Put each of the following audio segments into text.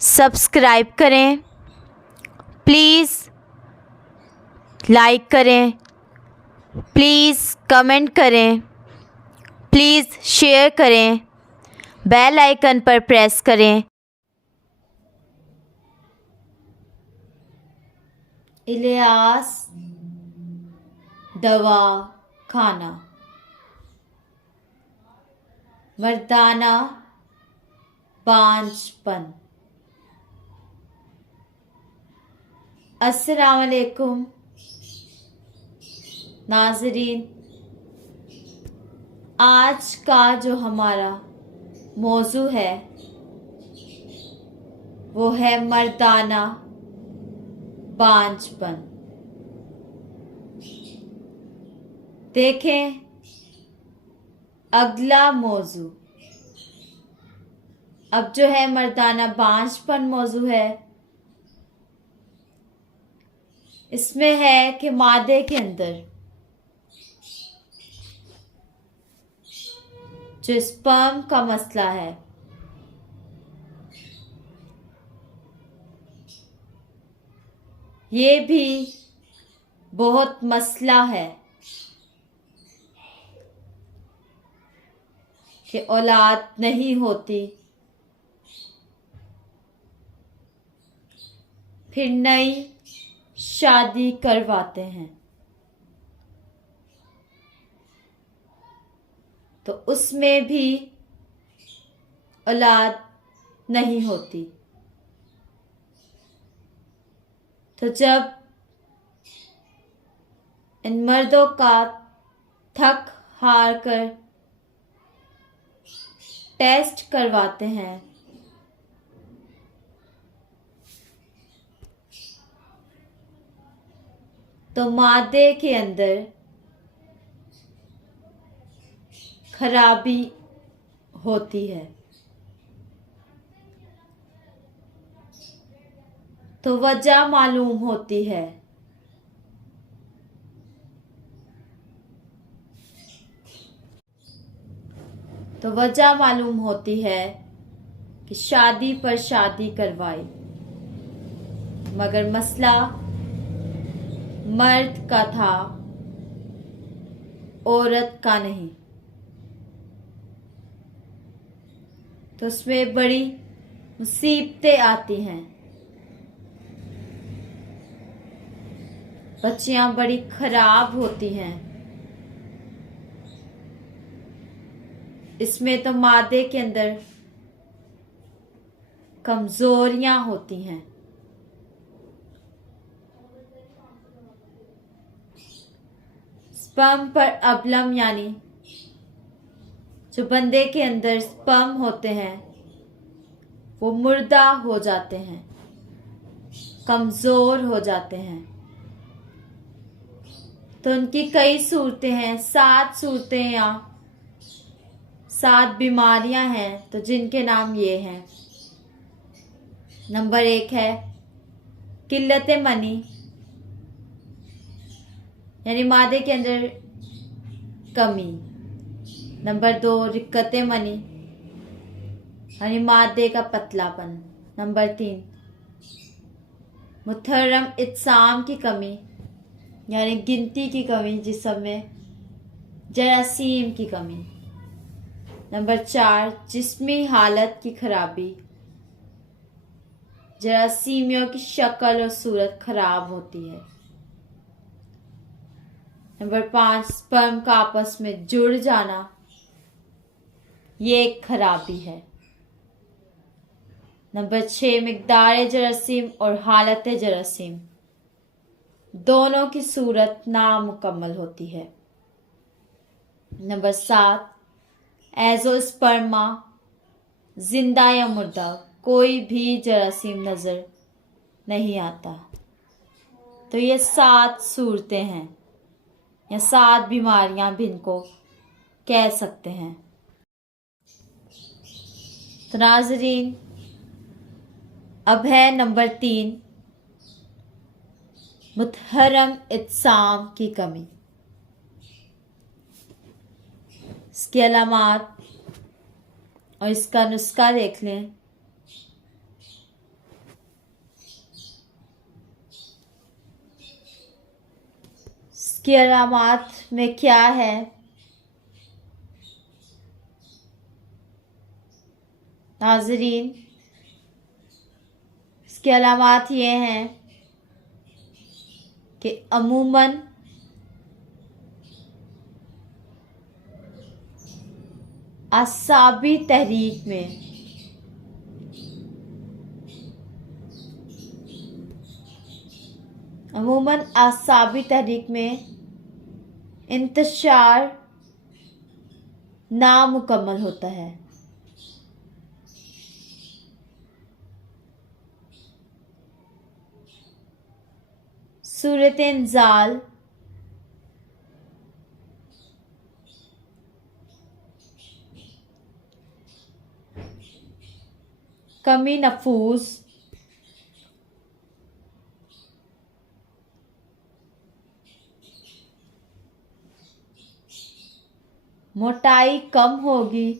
Subscribe करें, please like करें, please comment करें, प्लीज़ शेयर करें, बेल आइकन पर प्रेस करें। इलियास दवा खाना, मर्दाना बांझपन। अस्सलाम वालेकुम नाज़रीन, आज का जो हमारा मौजू है वो है मर्दाना बांझपन। देखें अगला मौजू। अब जो है मर्दाना बांझपन मौजू है, इसमें है कि मादे के अंदर जो स्पर्म का मसला है, ये भी बहुत मसला है कि औलाद नहीं होती, फिर नई शादी करवाते हैं तो उसमें भी औलाद नहीं होती। तो जब इन मर्दों का थक हार कर टेस्ट करवाते हैं तो मादे के अंदर खराबी होती है। तो वजह मालूम होती है। तो वजह मालूम होती है कि शादी पर शादी करवाई, मगर मसला मर्द का था, औरत का नहीं। तो उसमें बड़ी मुसीबतें आती हैं, बच्चियां बड़ी खराब होती हैं। इसमें तो मादे के अंदर कमजोरियां होती हैं। स्पर्म पर अबलम यानी जो बंदे के अंदर स्पर्म होते हैं वो मुर्दा हो जाते हैं, कमजोर हो जाते हैं। तो उनकी कई सूरतें हैं, 7 सूरतें या 7 बीमारियां हैं, तो जिनके नाम ये हैं। नंबर 1 है किल्लत मनी, यानी मादे के अंदर कमी। नंबर 2 रिक्कत मनी, यानी मादे का पतलापन। नंबर 3 मुहर्रम इत्साम की कमी, यानी गिनती की कमी, जिस्म में जरासीम की कमी। नंबर 4 जिस्मी हालत की खराबी, जरासीमियों की शक्ल और सूरत खराब होती है। नंबर 5 स्पर्म का आपस में जुड़ जाना, ये एक खराबी है। नंबर 6 मिकदार जरासीम और हालत जरासीम, दोनों की सूरत नामुकम्मल होती है। नंबर 7 एजोस्पर्मा, जिंदा या मुर्दा कोई भी जरासीम नजर नहीं आता। तो ये 7 सूरतें हैं या 7 बीमारियां भी इनको कह सकते हैं। तो नाज़रीन, अब है नंबर 3 मुहर्रम इत्साम की कमी। इसकी अलामात और इसका नुस्खा देख लें। इसकी अलामात में क्या है? नाज़रीन, इसके अलामात ये हैं कि अमूमन असाबी तहरीक में इंतशार नामुकम्मल होता है। सूरत इंजाल कमी नफूस मोटाई कम होगी,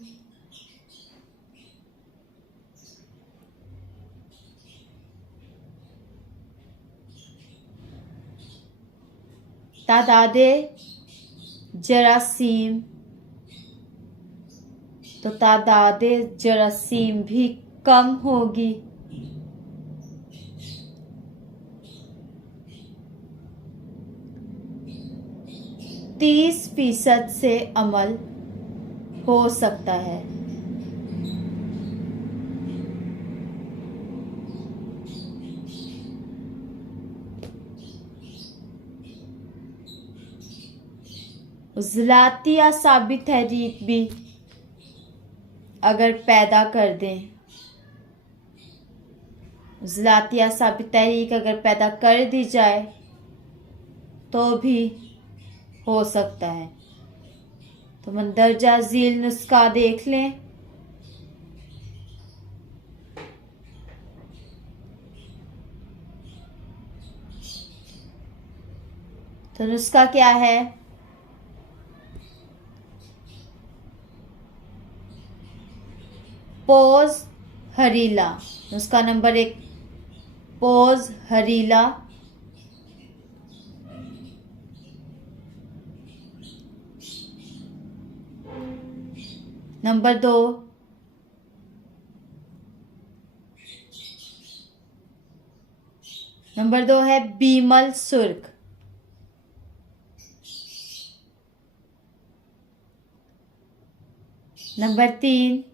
तादादे जरासीम तो तादादे जरासीम भी कम होगी। %30 से अमल हो सकता है। उज़लाती असाबी तहरीक भी अगर पैदा कर दें, उज़लाती असाबी तहरीक अगर पैदा कर दी जाए तो भी हो सकता है। तो मंदरजा झील नुस्खा देख लें। तो नुस्खा क्या है? पोज हरीला, नुस्खा नंबर 1, पोज हरीला। नंबर 2, है बीमल सुर्ख। नंबर 3,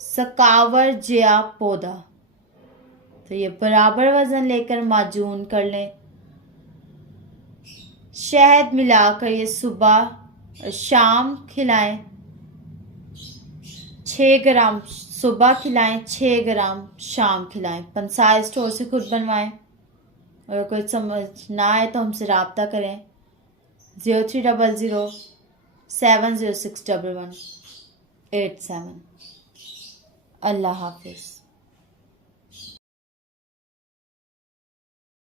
सकावर जिया पौधा। तो ये बराबर वजन लेकर माजून कर लें। शहद मिलाकर ये सुबह और शाम खिलाएं। 6 ग्राम सुबह खिलाएं, 6 ग्राम शाम खिलाएं। पंसाय स्टोर से खुद बनवाएं। और कोई समझ ना आए तो हमसे रब्ता करें 0300 706 1187। अल्लाह हाफिज़।